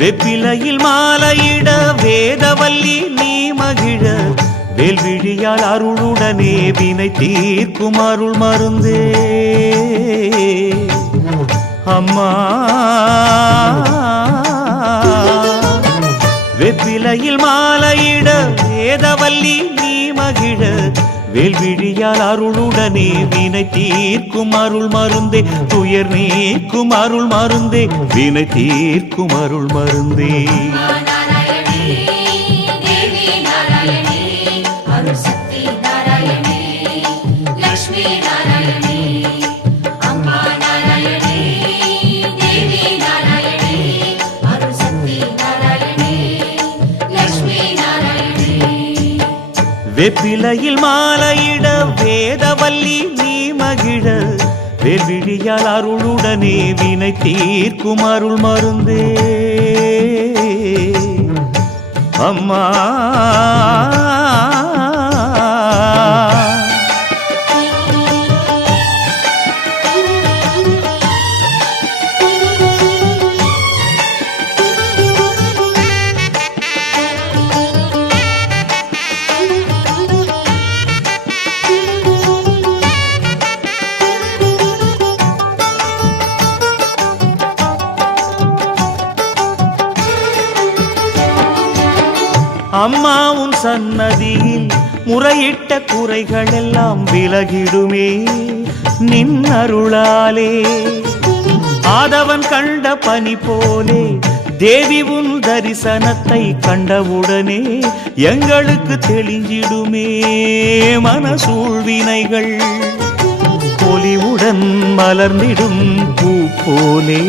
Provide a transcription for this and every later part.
வெப்பிலையில் மாலையிட வேதவல்லி நீ மகிழ வேல்விழியால் அருளுடனே வினை தீர்க்கும் அருள் மருந்தே அம்மா. வெப்பிலையில் மாலையிட வேதவல்லி நீ மகிழ வேல்விழியால் அருளுடனே வினை தீர்க்கும் அருள் மருந்தே துயர் நீக்கும் அருள் மருந்தே வினை தீர்க்கும் அருள் மருந்தே. வெப்பிலையில் மாலையிட வேதவல்லி நீ மகிழ வேல்விழியால் அருளுடனே வினை தீர்க்கும் அருள் மருந்தே அம்மா. அம்மா உன் சன்னதியில் முறையிட்ட குறைகள் எல்லாம் விலகிடுமே நின் அருளாலே. ஆதவன் கண்ட பனி போலே தேவி உன் தரிசனத்தை கண்டவுடனே எங்களுக்கு தெளிஞ்சிடுமே மனசூழ்வினைகள். பொலிவுடன் மலர்ந்திடும் பூ போலே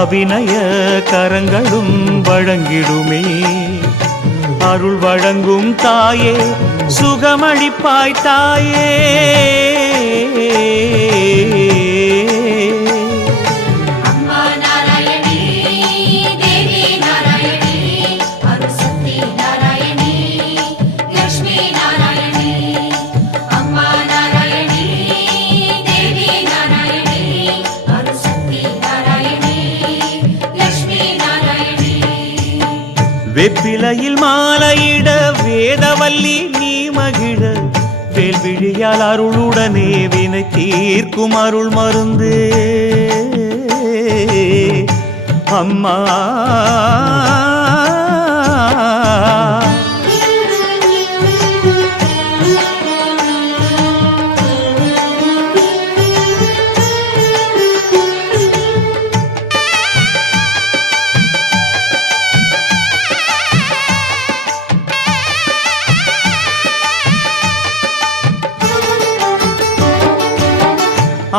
அபிநய கரங்களும் வழங்கிடுமே. அருள் வழங்கும் தாயே சுகமளிப்பாய் தாயே. வெப்பிலையில் மாலையிட வேதவல்லி நீ மகிழ வேல்விழியால் அருளுடனே வினை தீர்க்கும் அருள் மருந்தே அம்மா.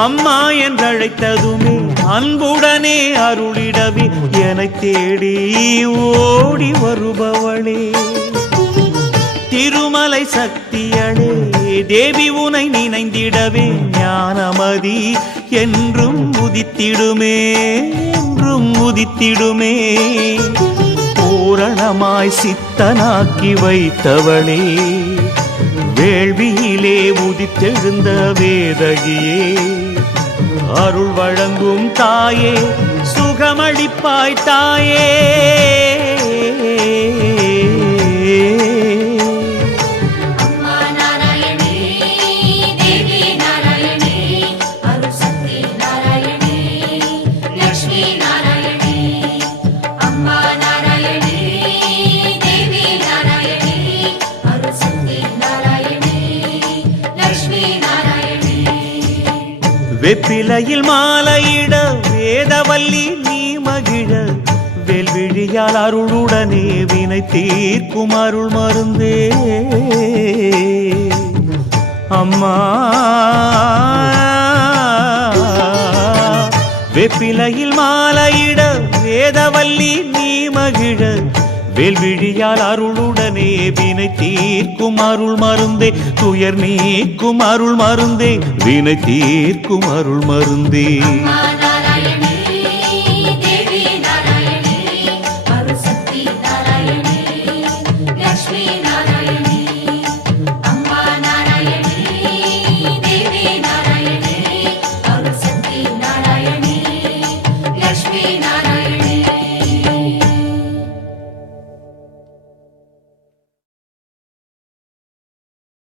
அம்மா என்றழைத்ததுமே அன்புடனே அருளிடவே என்னை தேடி ஓடி வருபவளே. திருமலை சக்தியளே தேவி உனை நினைந்திடவே ஞானமதி என்றும் உதித்திடுமே என்றும் உதித்திடுமே. பூரணமாய் சித்தனாக்கி வைத்தவளே வேள்வியிலே உதித்தெழுந்த வேதகியே. அருள் வழங்கும் தாயே சுகமளிப்பாய் தாயே. வெப்பிலையில் மாலையிட வேதவல்லி நீ மகிழ வேல்விழியால் அருளுடனே வினை தீர்க்கும் அருள் மருந்தே அம்மா. வெப்பிலையில் மாலையிட வேதவல்லி நீ மகிழ வேல்விழியால் அருளுடனே வினை தீர்க்கும் அருள் மருந்தே துயர் நீக்கும் அருள் மருந்தே வினை தீர்க்கும் அருள் மருந்தே.